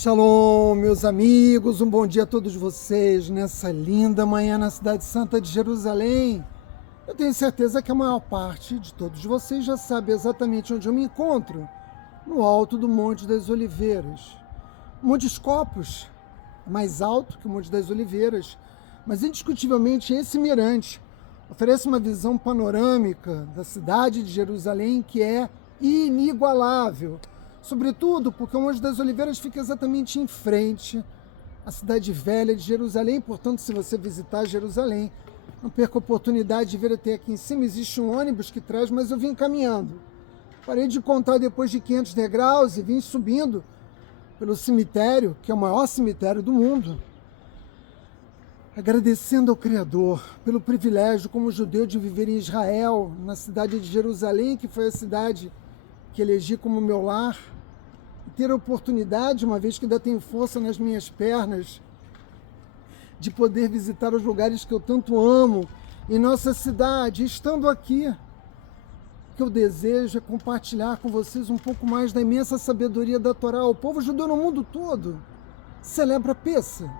Shalom, meus amigos, um bom dia a todos vocês nessa linda manhã na cidade santa de Jerusalém. Eu tenho certeza que a maior parte de todos vocês já sabe exatamente onde eu me encontro, no alto do Monte das Oliveiras. O Monte Scopus é mais alto que o Monte das Oliveiras, mas indiscutivelmente esse mirante oferece uma visão panorâmica da cidade de Jerusalém que é inigualável. Sobretudo porque o Monte das Oliveiras fica exatamente em frente à cidade velha de Jerusalém. Portanto, se você visitar Jerusalém, não perca a oportunidade de ver até aqui em cima. Existe um ônibus que traz, mas eu vim caminhando. Parei de contar depois de 500 degraus e vim subindo pelo cemitério, que é o maior cemitério do mundo, agradecendo ao Criador pelo privilégio como judeu de viver em Israel, na cidade de Jerusalém, que foi a cidade que elegi como meu lar, e ter a oportunidade, uma vez que ainda tenho força nas minhas pernas, de poder visitar os lugares que eu tanto amo em nossa cidade. Estando aqui, o que eu desejo é compartilhar com vocês um pouco mais da imensa sabedoria da Torá. O povo judeu no mundo todo celebra Pêssah.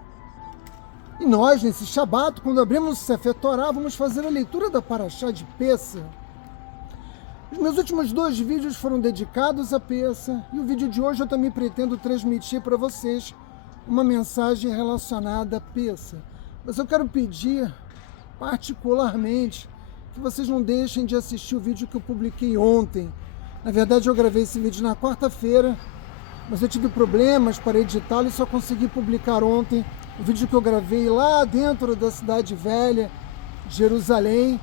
E nós, nesse Shabat, quando abrimos o Sefer Torá, vamos fazer a leitura da Parashá de Pêssah. Os meus últimos 2 vídeos foram dedicados a Pêssah, e o vídeo de hoje eu também pretendo transmitir para vocês uma mensagem relacionada a Pêssah. Mas eu quero pedir particularmente que vocês não deixem de assistir o vídeo que eu publiquei ontem. Na verdade, eu gravei esse vídeo na quarta-feira, mas eu tive problemas para editá-lo e só consegui publicar ontem o vídeo que eu gravei lá dentro da cidade velha de Jerusalém,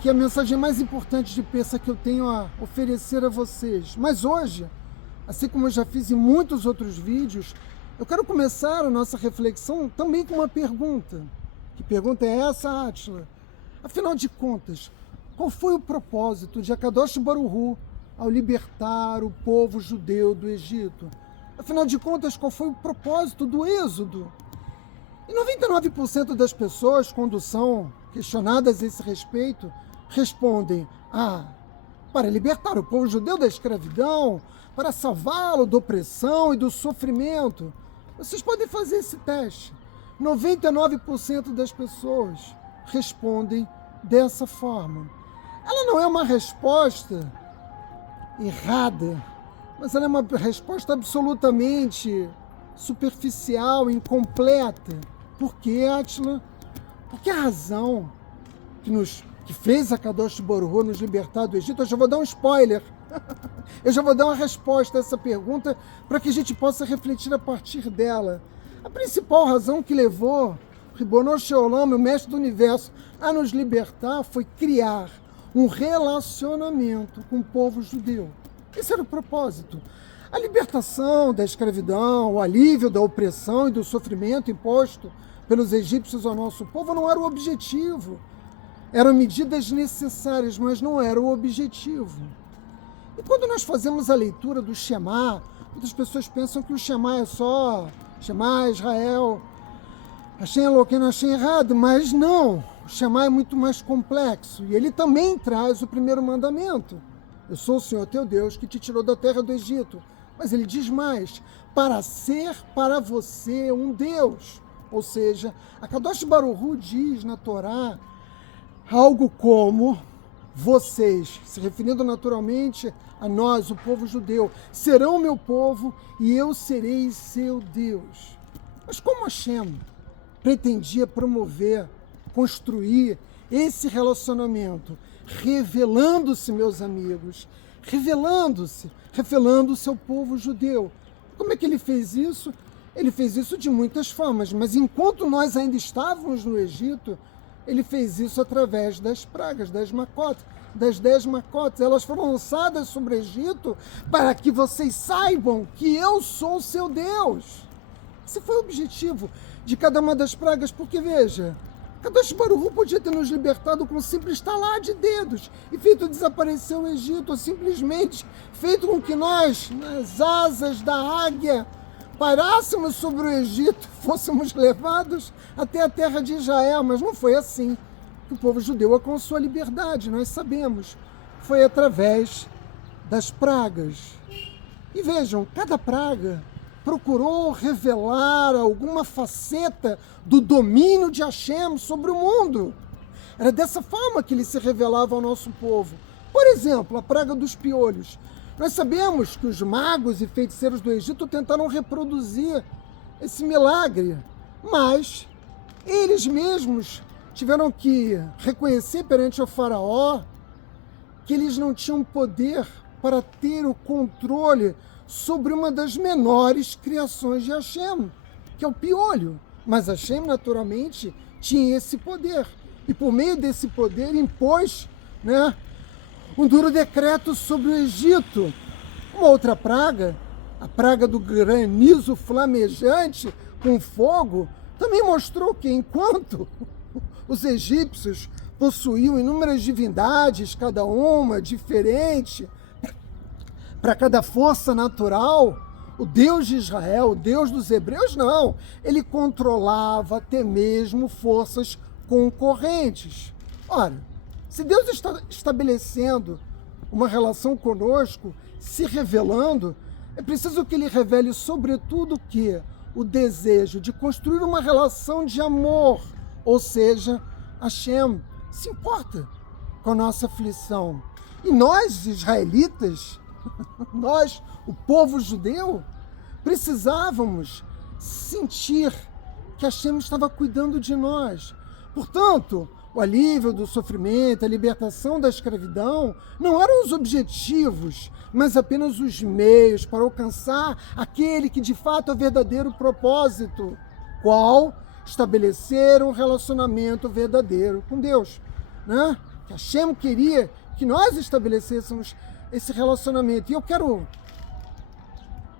que é a mensagem mais importante de Pêssah que eu tenho a oferecer a vocês. Mas hoje, assim como eu já fiz em muitos outros vídeos, eu quero começar a nossa reflexão também com uma pergunta. Que pergunta é essa, Átila? Afinal de contas, qual foi o propósito de Akadosh Baruch Hu ao libertar o povo judeu do Egito? Afinal de contas, qual foi o propósito do êxodo? E 99% das pessoas, quando são questionadas a esse respeito, respondem: para libertar o povo judeu da escravidão, para salvá-lo da opressão e do sofrimento. Vocês podem fazer esse teste. 99% das pessoas respondem dessa forma. Ela não é uma resposta errada, mas ela é uma resposta absolutamente superficial, incompleta. Por quê, Átila? Porque a razão que fez a Kadosh Baruch Hu nos libertar do Egito, eu já vou dar um spoiler, eu já vou dar uma resposta a essa pergunta para que a gente possa refletir a partir dela. A principal razão que levou Ribono Shel Olam, o mestre do universo, a nos libertar foi criar um relacionamento com o povo judeu. Esse era o propósito. A libertação da escravidão, o alívio da opressão e do sofrimento imposto pelos egípcios ao nosso povo não era o objetivo. Eram medidas necessárias, mas não era o objetivo. E quando nós fazemos a leitura do Shema, muitas pessoas pensam que o Shema é só Shema Israel, Hashem Elokeinu, Hashem errado, mas não. O Shema é muito mais complexo e ele também traz o primeiro mandamento. Eu sou o Senhor teu Deus que te tirou da terra do Egito. Mas ele diz mais: para ser para você um Deus. Ou seja, a Kadosh Baruch Hu diz na Torá algo como: vocês, se referindo naturalmente a nós, o povo judeu, serão meu povo e eu serei seu Deus. Mas como Hashem pretendia promover, construir esse relacionamento, revelando-se, meus amigos, revelando o seu povo judeu. Como é que ele fez isso? Ele fez isso de muitas formas, mas enquanto nós ainda estávamos no Egito, ele fez isso através das pragas, das 10 macotes. Elas foram lançadas sobre o Egito para que vocês saibam que eu sou o seu Deus. Esse foi o objetivo de cada uma das pragas, porque veja, Kadosh Baruch Hu podia ter nos libertado com um simples estalar de dedos e feito desaparecer o Egito, ou simplesmente feito com que nós, nas asas da águia, parássemos sobre o Egito, fôssemos levados até a terra de Israel. Mas não foi assim que o povo judeu alcançou a liberdade, nós sabemos. Foi através das pragas. E vejam, cada praga procurou revelar alguma faceta do domínio de Hashem sobre o mundo. Era dessa forma que ele se revelava ao nosso povo. Por exemplo, a praga dos piolhos. Nós sabemos que os magos e feiticeiros do Egito tentaram reproduzir esse milagre, mas eles mesmos tiveram que reconhecer perante o faraó que eles não tinham poder para ter o controle sobre uma das menores criações de Hashem, que é o piolho. Mas Hashem, naturalmente, tinha esse poder. E por meio desse poder impôs, um duro decreto sobre o Egito. Uma outra praga, a praga do granizo flamejante com fogo, também mostrou que enquanto os egípcios possuíam inúmeras divindades, cada uma diferente, para cada força natural, o Deus de Israel, o Deus dos hebreus, não. Ele controlava até mesmo forças concorrentes. Ora, se Deus está estabelecendo uma relação conosco, se revelando, é preciso que Ele revele sobretudo que o desejo de construir uma relação de amor, ou seja, Hashem se importa com a nossa aflição. E nós, israelitas, nós, o povo judeu, precisávamos sentir que Hashem estava cuidando de nós. Portanto, o alívio do sofrimento, a libertação da escravidão não eram os objetivos, mas apenas os meios para alcançar aquele que de fato é o verdadeiro propósito, qual? Estabelecer um relacionamento verdadeiro com Deus. Que Hashem queria que nós estabelecêssemos esse relacionamento. E eu quero,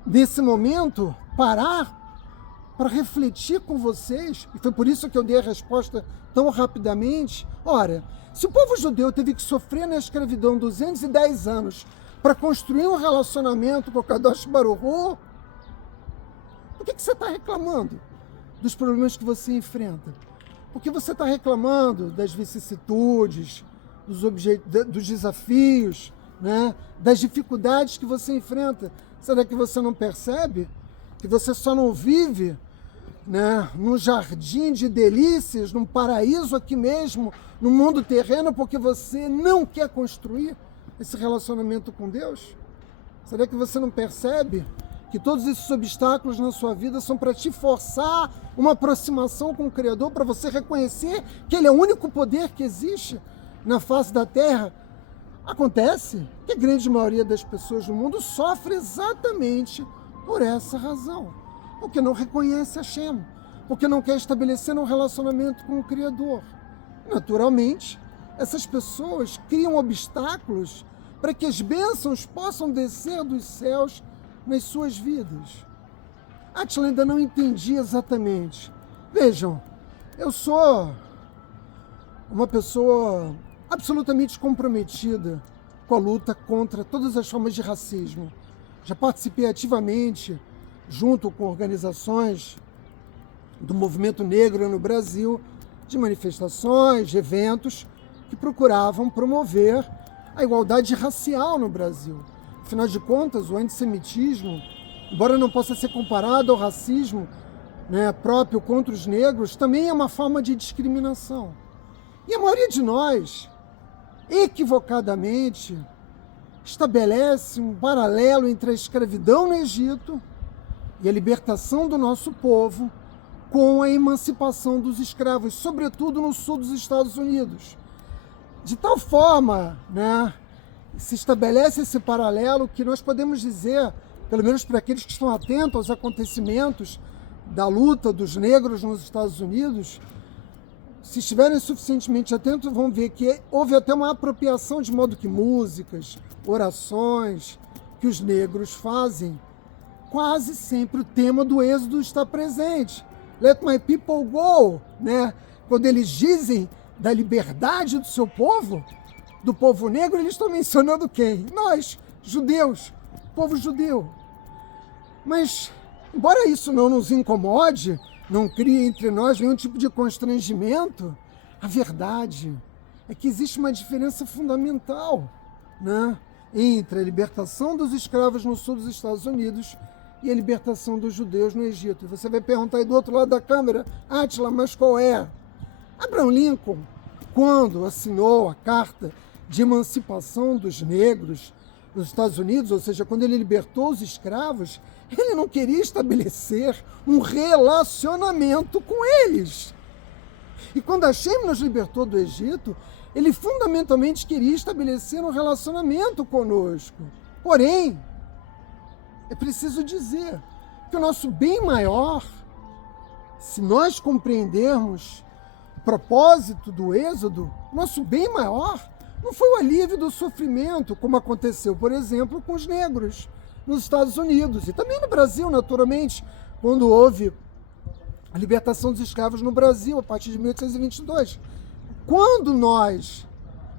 nesse momento, parar para refletir com vocês, e foi por isso que eu dei a resposta tão rapidamente. Ora, se o povo judeu teve que sofrer na escravidão 210 anos para construir um relacionamento com o Kadosh Baruch Hu, por que você está reclamando dos problemas que você enfrenta? Por que você está reclamando das vicissitudes, dos desafios, das dificuldades que você enfrenta? Será que você não percebe que você só não vive num jardim de delícias, num paraíso aqui mesmo, no mundo terreno, porque você não quer construir esse relacionamento com Deus? Será que você não percebe que todos esses obstáculos na sua vida são para te forçar uma aproximação com o Criador, para você reconhecer que Ele é o único poder que existe na face da Terra? Acontece que a grande maioria das pessoas do mundo sofre exatamente por essa razão, porque não reconhece Hashem, porque não quer estabelecer um relacionamento com o Criador. Naturalmente, essas pessoas criam obstáculos para que as bênçãos possam descer dos céus nas suas vidas. Átila ainda não entendi exatamente. Vejam, eu sou uma pessoa absolutamente comprometida com a luta contra todas as formas de racismo. Já participei ativamente, junto com organizações do movimento negro no Brasil, de manifestações, de eventos que procuravam promover a igualdade racial no Brasil. Afinal de contas, o antissemitismo, embora não possa ser comparado ao racismo próprio contra os negros, também é uma forma de discriminação. E a maioria de nós, equivocadamente, estabelece um paralelo entre a escravidão no Egito e a libertação do nosso povo com a emancipação dos escravos, sobretudo no sul dos Estados Unidos. De tal forma, se estabelece esse paralelo que nós podemos dizer, pelo menos para aqueles que estão atentos aos acontecimentos da luta dos negros nos Estados Unidos, se estiverem suficientemente atentos, vão ver que houve até uma apropriação, de modo que músicas, orações que os negros fazem, quase sempre o tema do êxodo está presente. Let my people go, Quando eles dizem da liberdade do seu povo, do povo negro, eles estão mencionando quem? Nós, judeus, povo judeu. Mas, embora isso não nos incomode, não crie entre nós nenhum tipo de constrangimento, a verdade é que existe uma diferença fundamental entre a libertação dos escravos no sul dos Estados Unidos e a libertação dos judeus no Egito. E você vai perguntar aí do outro lado da câmera, Átila, mas qual é? Abraham Lincoln, quando assinou a Carta de Emancipação dos Negros nos Estados Unidos, ou seja, quando ele libertou os escravos, ele não queria estabelecer um relacionamento com eles. E quando Hashem nos libertou do Egito, ele fundamentalmente queria estabelecer um relacionamento conosco. Porém, é preciso dizer que o nosso bem maior, se nós compreendermos o propósito do Êxodo, nosso bem maior não foi o alívio do sofrimento, como aconteceu, por exemplo, com os negros nos Estados Unidos e também no Brasil, naturalmente, quando houve a libertação dos escravos no Brasil, a partir de 1822. Quando nós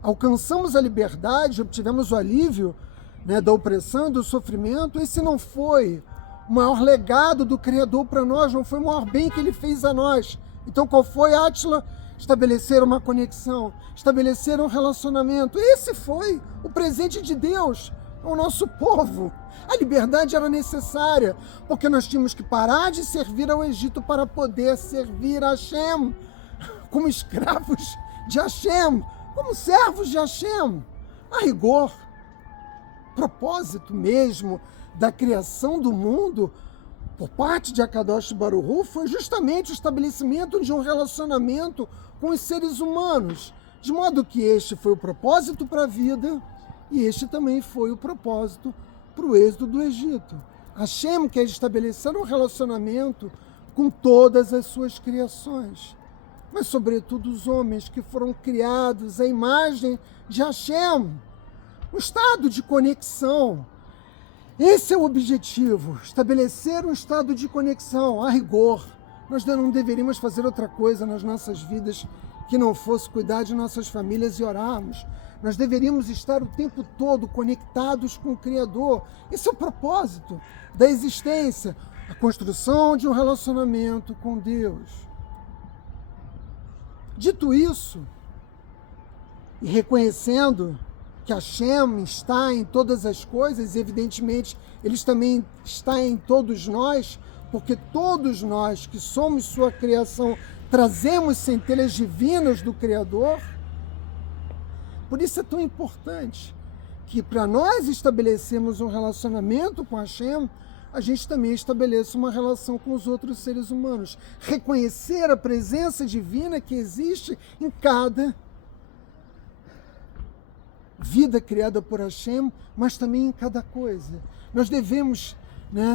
alcançamos a liberdade, obtivemos o alívio, né, da opressão e do sofrimento, esse não foi o maior legado do Criador para nós, não foi o maior bem que ele fez a nós. Então qual foi, Átila? Estabelecer uma conexão, estabelecer um relacionamento. Esse foi o presente de Deus ao nosso povo. A liberdade era necessária, porque nós tínhamos que parar de servir ao Egito para poder servir a Hashem, como escravos de Hashem, como servos de Hashem. A rigor, propósito mesmo da criação do mundo, por parte de Akadosh Baruch Hu, foi justamente o estabelecimento de um relacionamento com os seres humanos, de modo que este foi o propósito para a vida e este também foi o propósito para o êxodo do Egito. Hashem quer estabelecer um relacionamento com todas as suas criações, mas sobretudo os homens que foram criados à imagem de Hashem, um estado de conexão. Esse é o objetivo, estabelecer um estado de conexão. A rigor, nós não deveríamos fazer outra coisa nas nossas vidas que não fosse cuidar de nossas famílias e orarmos. Nós deveríamos estar o tempo todo conectados com o Criador. Esse é o propósito da existência, a construção de um relacionamento com Deus. Dito isso, e reconhecendo que Hashem está em todas as coisas, e evidentemente Ele também está em todos nós, porque todos nós que somos sua criação trazemos centelhas divinas do Criador. Por isso é tão importante que para nós estabelecermos um relacionamento com Hashem, a gente também estabeleça uma relação com os outros seres humanos. Reconhecer a presença divina que existe em cada vida criada por Hashem, mas também em cada coisa. Nós devemos,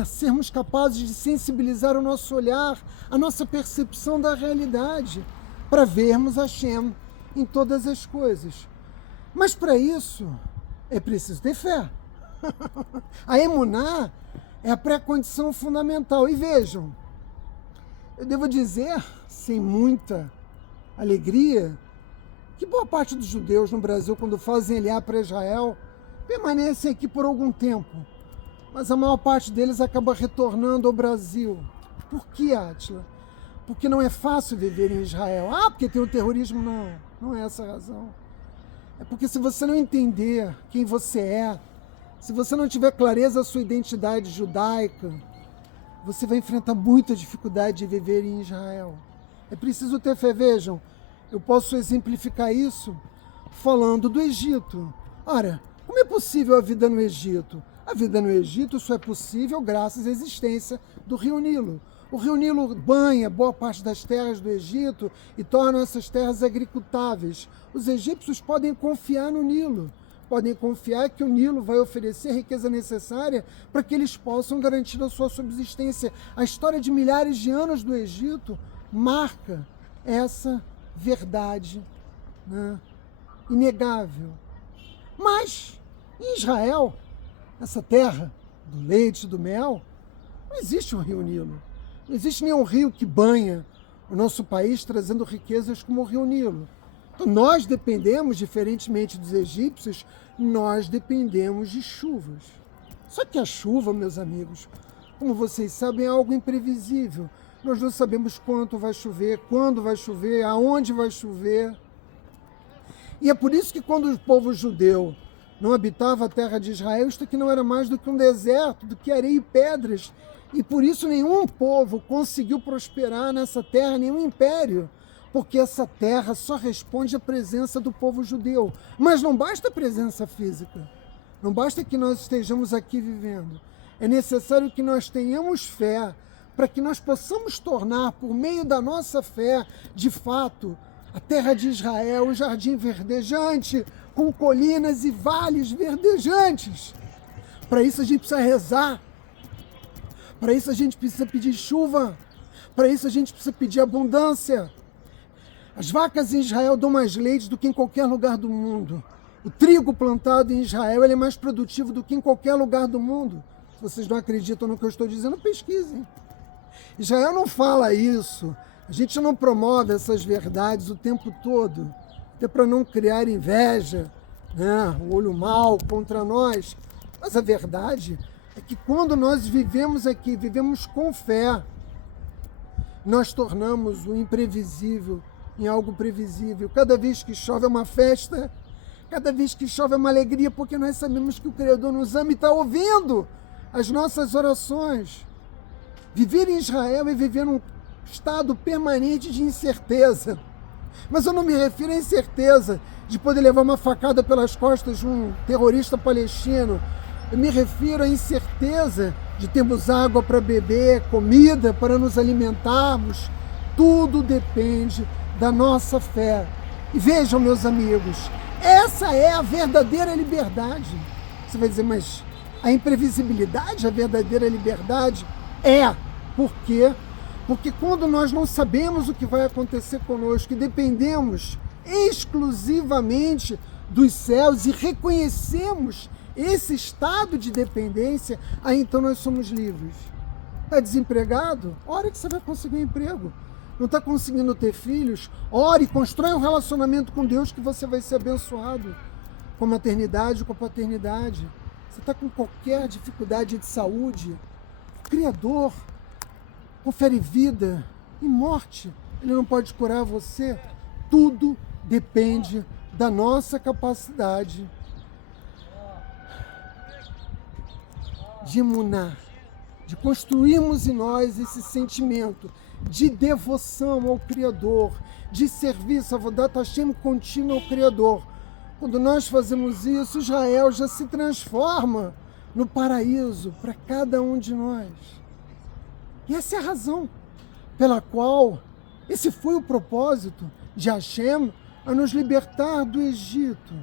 sermos capazes de sensibilizar o nosso olhar, a nossa percepção da realidade, para vermos Hashem em todas as coisas. Mas para isso é preciso ter fé. A emuná é a pré-condição fundamental. E vejam, eu devo dizer, sem muita alegria, que boa parte dos judeus no Brasil, quando fazem Eliá para Israel, permanecem aqui por algum tempo. Mas a maior parte deles acaba retornando ao Brasil. Por que, Átila? Porque não é fácil viver em Israel. Porque tem o terrorismo? Não, não é essa a razão. É porque se você não entender quem você é, se você não tiver clareza da sua identidade judaica, você vai enfrentar muita dificuldade de viver em Israel. É preciso ter fé. Vejam, eu posso exemplificar isso falando do Egito. Ora, como é possível a vida no Egito? A vida no Egito só é possível graças à existência do Rio Nilo. O Rio Nilo banha boa parte das terras do Egito e torna essas terras agricultáveis. Os egípcios podem confiar no Nilo, podem confiar que o Nilo vai oferecer a riqueza necessária para que eles possam garantir a sua subsistência. A história de milhares de anos do Egito marca essa verdade, inegável. Mas em Israel, essa terra do leite e do mel, não existe um rio Nilo. Não existe nenhum rio que banha o nosso país trazendo riquezas como o rio Nilo. Então nós dependemos, diferentemente dos egípcios, nós dependemos de chuvas. Só que a chuva, meus amigos, como vocês sabem, é algo imprevisível. Nós não sabemos quanto vai chover, quando vai chover, aonde vai chover. E é por isso que quando o povo judeu não habitava a terra de Israel, isto aqui não era mais do que um deserto, do que areia e pedras. E por isso nenhum povo conseguiu prosperar nessa terra, nenhum império, porque essa terra só responde à presença do povo judeu. Mas não basta a presença física, não basta que nós estejamos aqui vivendo. É necessário que nós tenhamos fé para que nós possamos tornar, por meio da nossa fé, de fato, a terra de Israel, um jardim verdejante, com colinas e vales verdejantes. Para isso a gente precisa rezar, para isso a gente precisa pedir chuva, para isso a gente precisa pedir abundância. As vacas em Israel dão mais leite do que em qualquer lugar do mundo. O trigo plantado em Israel ele é mais produtivo do que em qualquer lugar do mundo. Se vocês não acreditam no que eu estou dizendo, pesquisem. Israel não fala isso. A gente não promove essas verdades o tempo todo, até para não criar inveja, né? Um olho mau contra nós. Mas a verdade é que quando nós vivemos aqui, vivemos com fé, nós tornamos o imprevisível em algo previsível. Cada vez que chove é uma festa, cada vez que chove é uma alegria, porque nós sabemos que o Criador nos ama e está ouvindo as nossas orações. Viver em Israel é viver num estado permanente de incerteza. Mas eu não me refiro à incerteza de poder levar uma facada pelas costas de um terrorista palestino. Eu me refiro à incerteza de termos água para beber, comida para nos alimentarmos. Tudo depende da nossa fé. E vejam, meus amigos, essa é a verdadeira liberdade. Você vai dizer, mas a imprevisibilidade, a verdadeira liberdade? É. Por quê? Porque quando nós não sabemos o que vai acontecer conosco e dependemos exclusivamente dos céus e reconhecemos esse estado de dependência, aí então nós somos livres. Está desempregado? Ora que você vai conseguir um emprego. Não está conseguindo ter filhos? Ore, constrói um relacionamento com Deus que você vai ser abençoado com a maternidade, com a paternidade. Você está com qualquer dificuldade de saúde? O Criador confere vida e morte. Ele não pode curar você. Tudo depende da nossa capacidade de imunar, de construirmos em nós esse sentimento de devoção ao Criador, de serviço, avodat Hashem contínuo ao Criador. Quando nós fazemos isso, Israel já se transforma no paraíso para cada um de nós. E essa é a razão pela qual esse foi o propósito de Hashem a nos libertar do Egito,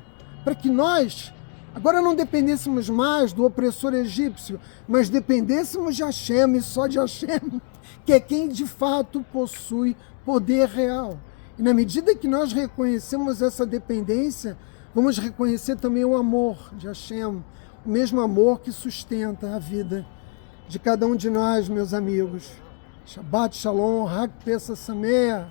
para que nós agora não dependêssemos mais do opressor egípcio, mas dependêssemos de Hashem e só de Hashem, que é quem de fato possui poder real. E na medida que nós reconhecemos essa dependência, vamos reconhecer também o amor de Hashem, o mesmo amor que sustenta a vida de cada um de nós, meus amigos. Shabbat Shalom, Hag Pesach Sameach.